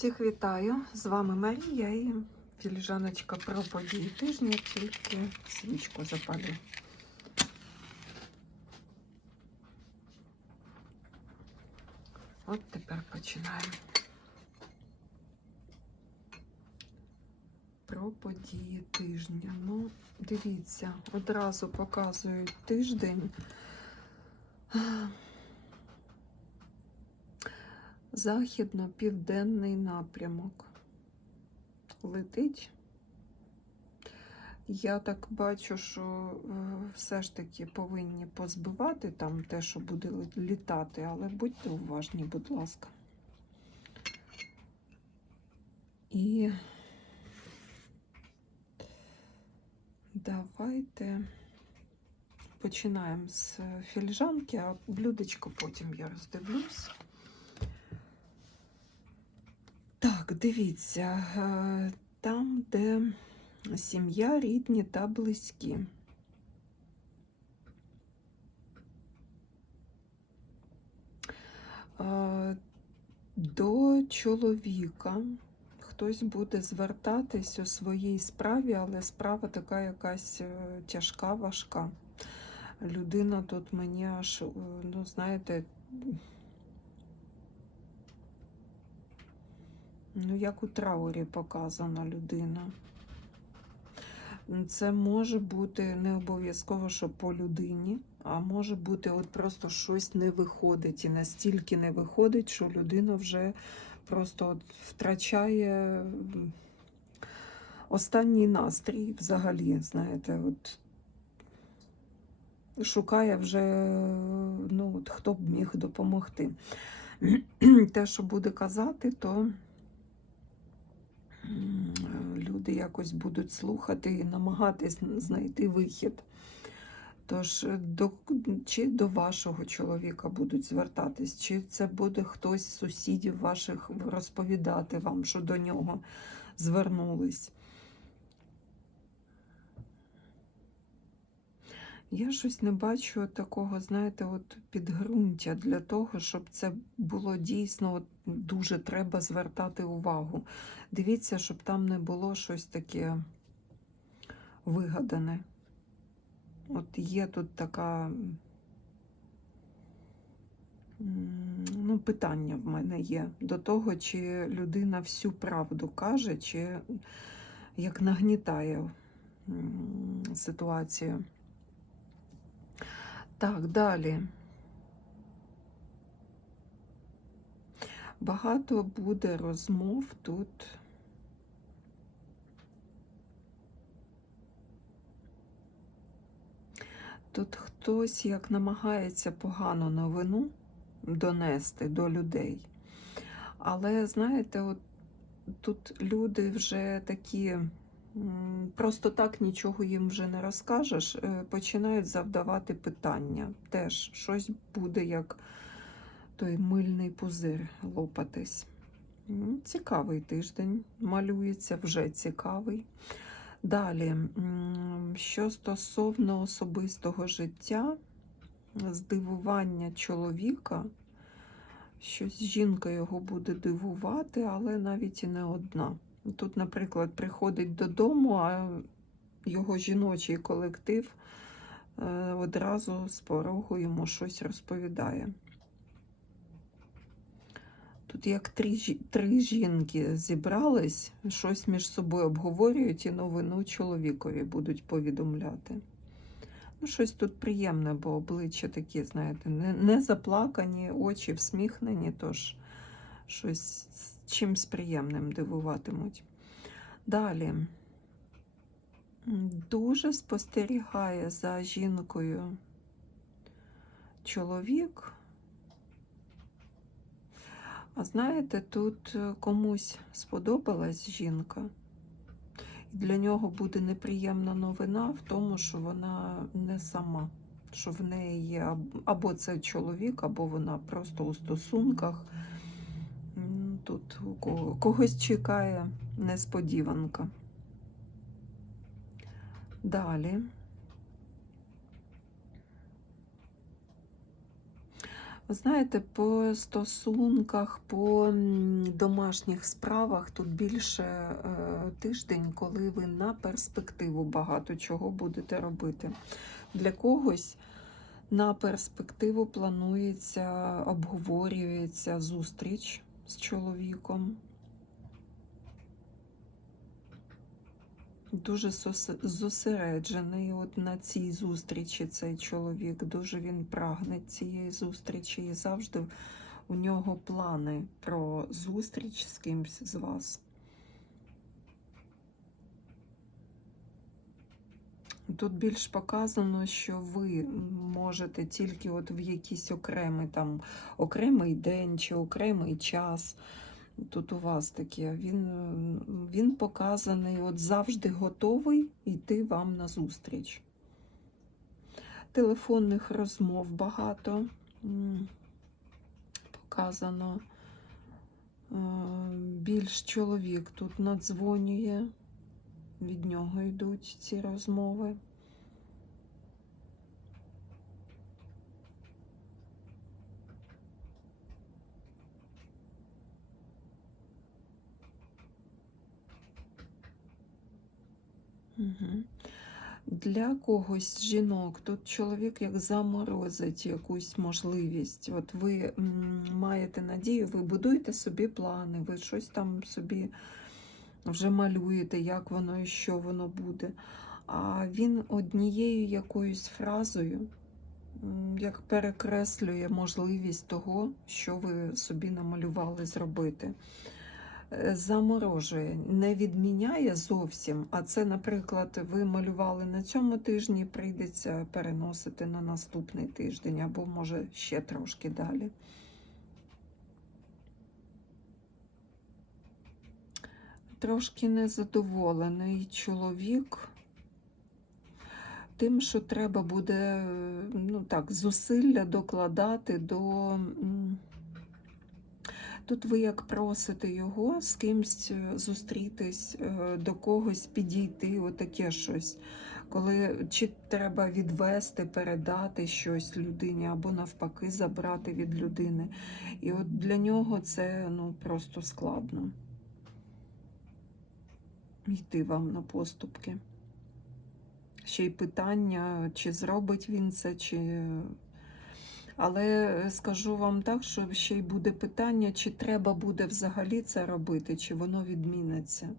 Всіх вітаю! З вами Марія і філіжаночка про події тижня, тільки свічку запалю. От тепер починаємо. Про події тижня. Ну, дивіться, одразу показують тиждень. Західно-південний напрямок. Летить. Я так бачу, що е, все ж таки повинні позбивати там те, що буде літати, але будьте уважні, будь ласка. І давайте починаємо з філіжанки, а блюдечко потім я роздивлюсь. Дивіться, е, там, де сім'я, рідні та близькі. Е, До чоловіка хтось буде звертатись у своїй справі, але справа така якась е, тяжка, важка. Людина тут мені аж, ну, знаєте, Ну, як у траурі показана людина. Це може бути не обов'язково, що по людині, а може бути от просто щось не виходить. І настільки не виходить, що людина вже просто от втрачає останній настрій взагалі, знаєте, от шукає вже, ну, от, хто б міг допомогти. Те, що буде казати, то люди якось будуть слухати і намагатись знайти вихід. Тож, е, до, чи до вашого чоловіка будуть звертатись, чи це буде хтось з сусідів ваших розповідати вам, що до нього звернулись. Я щось не бачу такого, знаєте, от підґрунтя для того, щоб це було дійсно от, дуже треба звертати увагу. Дивіться, щоб там не було щось таке вигадане. От є тут така ну, питання в мене є до того, чи людина всю правду каже, чи як нагнітає ситуацію. Так, далі. Багато буде розмов тут. Тут хтось як намагається погану новину донести до людей. Але, знаєте, от тут люди вже такі просто так нічого їм вже не розкажеш, е, починають завдавати питання. Теж щось буде як той мильний пузир лопатись. Цікавий тиждень малюється, вже цікавий. Далі, що стосовно особистого життя, здивування чоловіка, щось жінка його буде дивувати, але навіть і не одна. Тут, наприклад, приходить додому, а його жіночий колектив е, одразу з порогу йому щось розповідає. Тут як три, три жінки зібрались, щось між собою обговорюють і новину чоловікові будуть повідомляти. Ну, щось тут приємне, бо обличчя такі, знаєте, не, не заплакані, очі всміхнені, тож щось чимсь приємним дивуватимуть. Далі. Дуже спостерігає за жінкою чоловік. А знаєте, тут е, комусь сподобалась жінка, і для нього буде неприємна новина в тому, що вона не сама, що в неї є або це чоловік, або вона просто у стосунках. Тут у кого- когось чекає несподіванка. Далі. Знаєте, по стосунках, по домашніх справах тут більше е, тиждень, коли ви на перспективу багато чого будете робити. Для когось на перспективу планується, обговорюється зустріч з чоловіком. Дуже зосереджений от на цій зустрічі цей чоловік. Дуже він прагне цієї зустрічі і завжди у нього плани про зустріч з кимсь з вас. Тут більш показано, що ви можете тільки от в якийсь окремий там окремий день чи окремий час. Тут у вас таке. Він, він показаний, от завжди готовий йти вам на зустріч. Телефонних розмов багато показано. Е, Більш чоловік тут надзвонює, від нього йдуть ці розмови. Для когось жінок тут чоловік як заморозить якусь можливість. От ви маєте надію, ви будуєте собі плани, ви щось там собі вже малюєте, як воно і що воно буде. А він однією якоюсь фразою як перекреслює можливість того, що ви собі намалювали зробити. Е, Заморожує, не відміняє зовсім, а це, наприклад, ви малювали на цьому тижні, прийдеться переносити на наступний тиждень, або може ще трошки далі. Трошки незадоволений чоловік тим, що треба буде ну так, зусилля докладати до. Тут ви як просите його з кимсь е, зустрітись, е, до когось підійти, отаке щось. Коли чи треба відвести, передати щось людині, або навпаки забрати від людини. І от для нього це ну, просто складно. Йти вам на поступки. Ще й питання, чи зробить він це, чи але скажу вам так, що ще й буде питання, чи треба буде взагалі це робити, чи воно відміниться.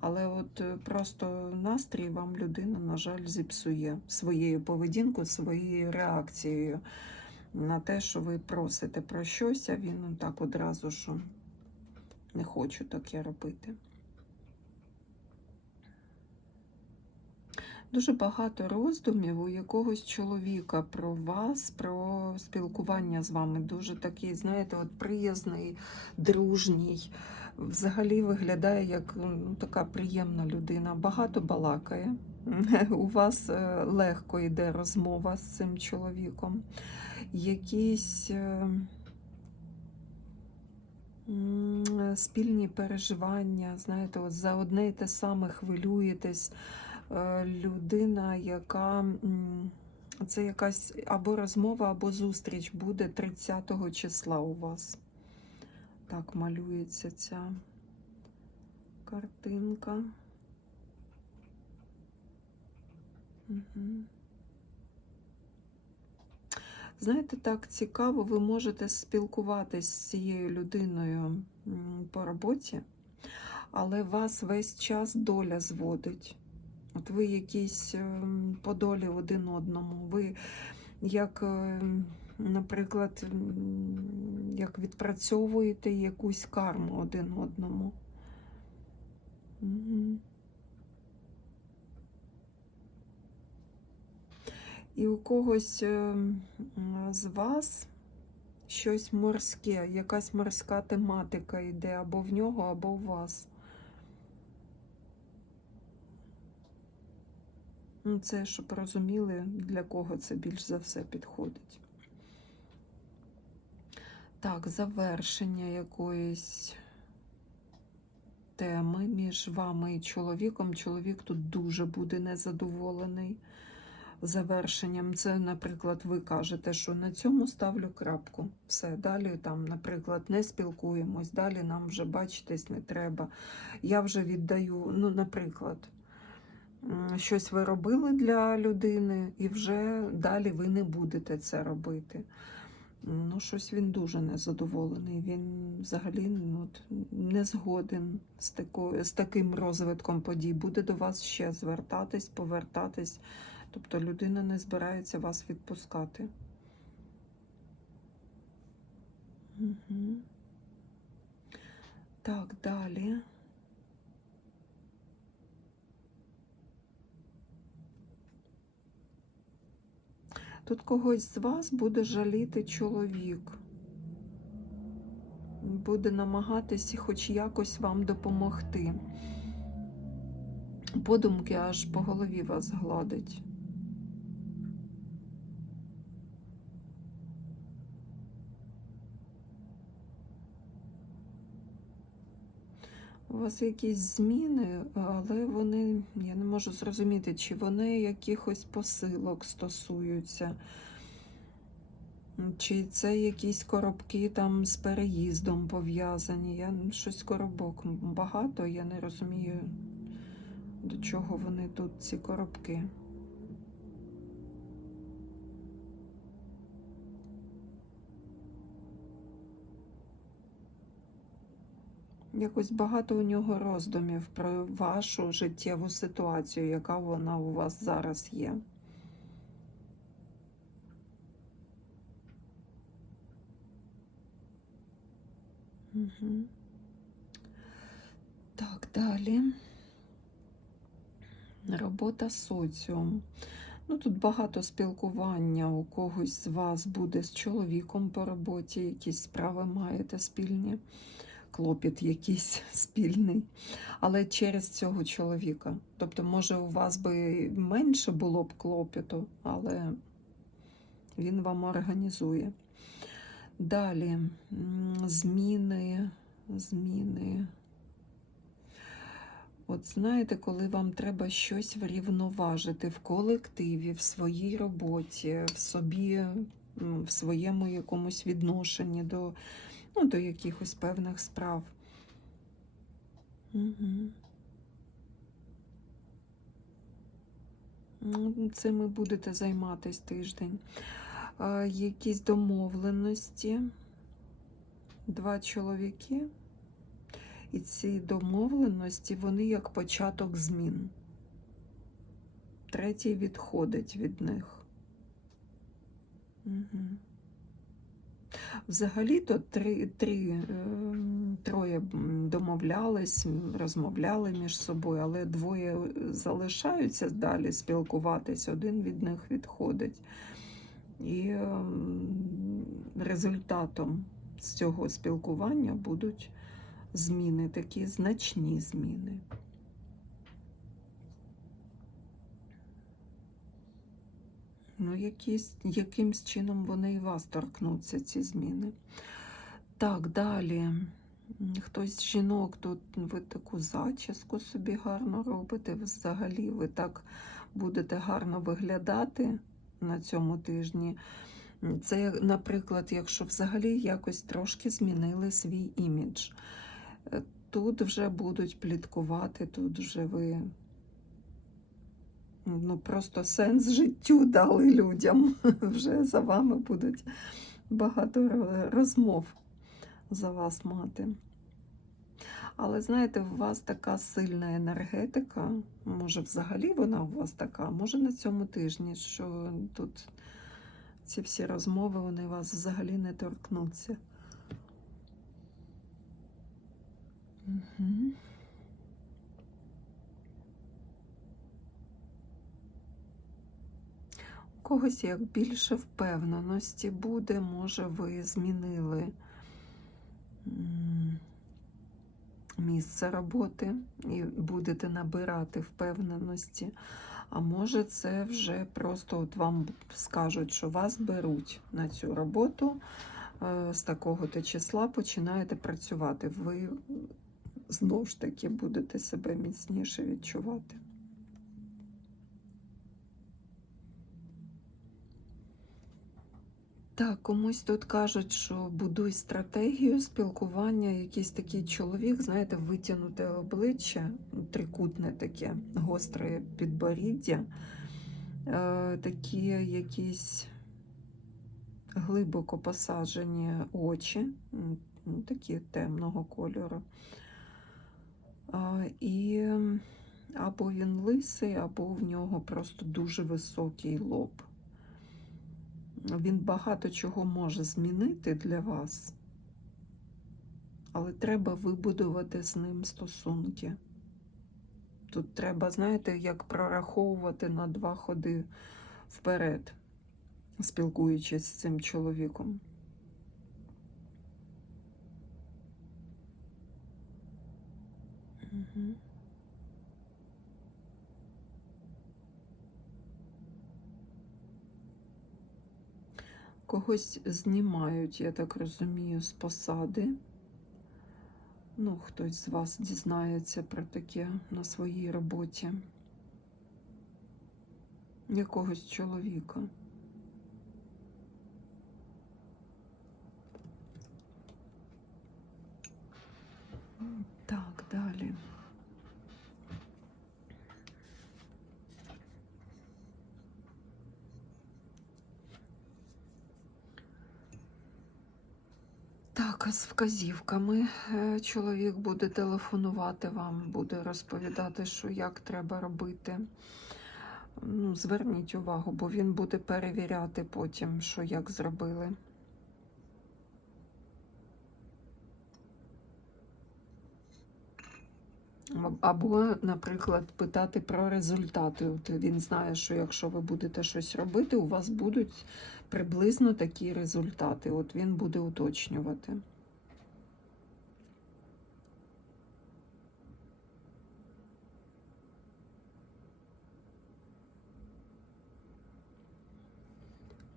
Але от е, просто настрій вам людина, на жаль, зіпсує своєю поведінкою, своєю реакцією на те, що ви просите про щось, а він так одразу що не хочу таке робити. Дуже багато роздумів у якогось чоловіка про вас, про спілкування з вами. Дуже такий, знаєте, от приязний, дружній. Взагалі виглядає як ну, така приємна людина. Багато балакає. У вас е, легко йде розмова з цим чоловіком. Якісь е, спільні переживання, знаєте, от за одне й те саме хвилюєтесь людина, яка це якась або розмова, або зустріч буде 30 числа у вас. Так малюється ця картинка. Угу. Знаєте, так цікаво, ви можете спілкуватись з цією людиною по роботі, але вас весь час доля зводить. От ви якісь ем, по один одному. Ви як, ем, наприклад, як відпрацьовуєте якусь карму один одному. І у когось ем, з вас щось морське, якась морська тематика йде або в нього, або у вас. Це, щоб розуміли, для кого це більш за все підходить. Так, завершення якоїсь теми між вами і чоловіком. Чоловік тут дуже буде незадоволений. завершенням. Це, наприклад, ви кажете, що на цьому ставлю крапку. Все, далі там, наприклад, не спілкуємось, далі нам вже бачитись не треба. Я вже віддаю, ну, наприклад, щось ви робили для людини, і вже далі ви не будете це робити. Ну, щось він дуже незадоволений. Він взагалі ну, от, не згоден з, такою, з таким розвитком подій. Буде до вас ще звертатись, повертатись. Тобто людина не збирається вас відпускати. Угу. Так, далі. Тут когось з вас буде жаліти чоловік. Буде намагатися хоч якось вам допомогти. Подумки аж по голові вас гладить. У вас якісь зміни, але вони, я не можу зрозуміти, чи вони якихось посилок стосуються, чи це якісь коробки там з переїздом пов'язані. Я щось коробок багато, я не розумію, до чого вони тут, ці коробки. Якось багато у нього роздумів про вашу життєву ситуацію, яка вона у вас зараз є. Угу. Так, далі. Робота соціум. Ну, тут багато спілкування у когось з вас буде з чоловіком по роботі, якісь справи маєте спільні клопіт якийсь спільний, але через цього чоловіка. Тобто, може, у вас би менше було б клопіту, але він вам організує. Далі зміни, зміни. От знаєте, коли вам треба щось врівноважити в колективі, в своїй роботі, в собі, в своєму якомусь відношенні до ну, до якихось певних справ. Угу. Цим ви будете займатися тиждень. Якісь домовленості, два чоловіки, і ці домовленості, вони як початок змін. Третій відходить від них. Угу. Взагалі-то три, три, е, троє домовлялись, розмовляли між собою, але двоє залишаються далі спілкуватись, один від них відходить. І е, результатом з цього спілкування будуть зміни, такі значні зміни. Ну, якісь, якимсь чином вони і вас торкнуться, ці зміни. Так, далі. Хтось з жінок, тут ви таку зачіску собі гарно робите. Взагалі, ви так будете гарно виглядати на цьому тижні. Це, наприклад, якщо взагалі якось трошки змінили свій імідж. Е, тут вже будуть пліткувати, тут вже ви ну, просто сенс життю дали людям. Вже за вами будуть багато розмов за вас мати. Але знаєте, у вас така сильна енергетика, може, взагалі вона у вас така, може на цьому тижні, що тут ці всі розмови вони вас взагалі не торкнуться. Угу. Когось як більше впевненості буде, може, ви змінили місце роботи і будете набирати впевненості. А може, це вже просто от вам скажуть, що вас беруть на цю роботу е, з такого-то числа починаєте працювати. Ви знову ж таки будете себе міцніше відчувати. Так, комусь тут кажуть, що будуй стратегію спілкування. Якийсь такий чоловік, знаєте, витягнуте обличчя, трикутне таке, гостре підборіддя, е, такі якісь глибоко посаджені очі, ну, такі темного кольору. І або він лисий, або в нього просто дуже високий лоб. Він багато чого може змінити для вас, але треба вибудувати з ним стосунки. Тут треба, знаєте, як прораховувати на два ходи вперед, спілкуючись з цим чоловіком. Угу. Когось знімають, я так розумію, з посади. Ну, хтось з вас дізнається про таке на своїй роботі. Якогось чоловіка. Так, далі. З вказівками Е, чоловік буде телефонувати вам, буде розповідати, що як треба робити. Ну, зверніть увагу, бо він буде перевіряти потім, що як зробили. Або, наприклад, питати про результати. От він знає, що якщо ви будете щось робити, у вас будуть приблизно такі результати. От він буде уточнювати.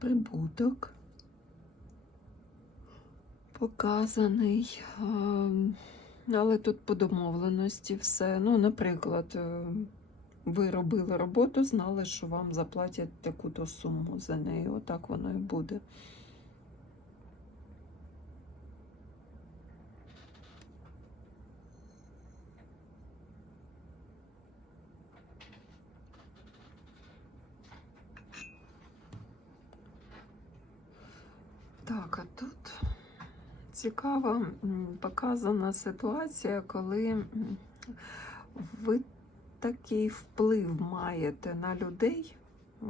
Прибуток показаний. ем, але тут по домовленості все. Ну, наприклад, е, ви робили роботу, знали, що вам заплатять таку-то суму за неї. Отак воно і буде. Так, а тут цікава показана ситуація, коли ви такий вплив маєте на людей е,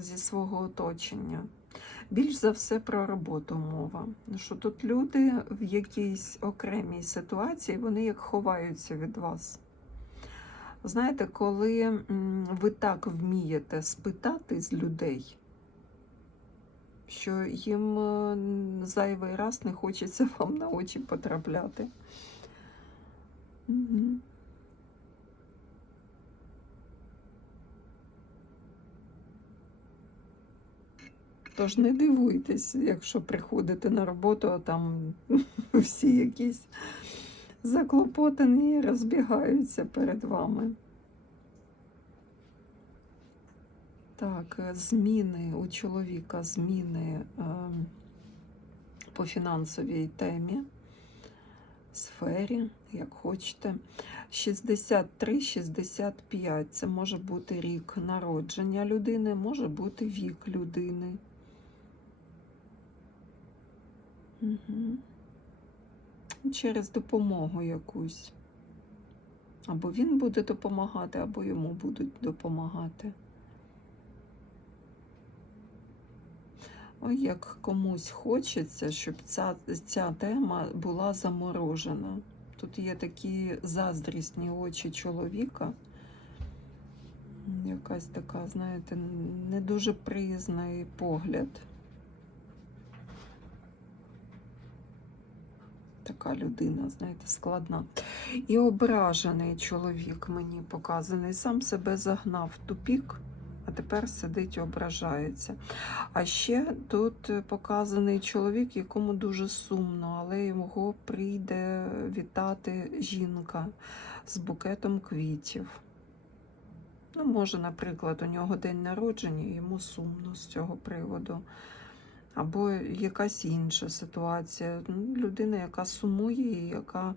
зі свого оточення. Більш за все про роботу мова. Що тут люди в якійсь окремій ситуації вони як ховаються від вас. Знаєте, коли ви так вмієте спитати з людей, що їм е, зайвий раз не хочеться вам на очі потрапляти. Тож не дивуйтесь, якщо приходите на роботу, а там всі якісь заклопотані і розбігаються перед вами. Так, е, зміни у чоловіка, зміни е, по фінансовій темі, сфері, як хочете. 63-65 це може бути рік народження людини, може бути вік людини. Угу. Через допомогу якусь. Або він буде допомагати, або йому будуть допомагати. Ой, як комусь хочеться, щоб ця, ця тема була заморожена. Тут є такі заздрісні очі чоловіка. Якась така, знаєте, не дуже приязний погляд. Така людина, знаєте, складна. І ображений чоловік мені показаний, сам себе загнав в тупік тепер сидить і ображається. А ще тут показаний чоловік, якому дуже сумно, але його прийде вітати жінка з букетом квітів. Ну, може, наприклад, у нього день народження, і йому сумно з цього приводу. Або якась інша ситуація. Ну, Людина, яка сумує, яка,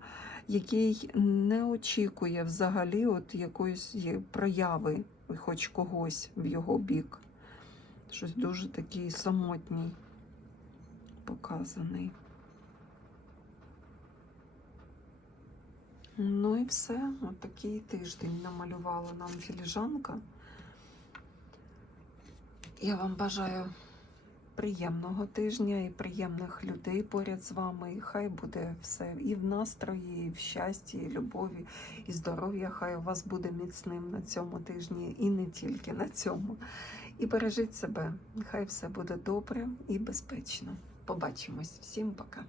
який не очікує взагалі от якоїсь прояви, хоч когось в його бік. Щось дуже такий самотній показаний. Ну і все. От такий тиждень намалювала нам філіжанка. Я вам бажаю приємного тижня і приємних людей поряд з вами. І хай буде все і в настрої, і в щасті, і любові, і здоров'я. Хай у вас буде міцним на цьому тижні, і не тільки на цьому. І бережіть себе. Хай все буде добре і безпечно. Побачимось. Всім пока.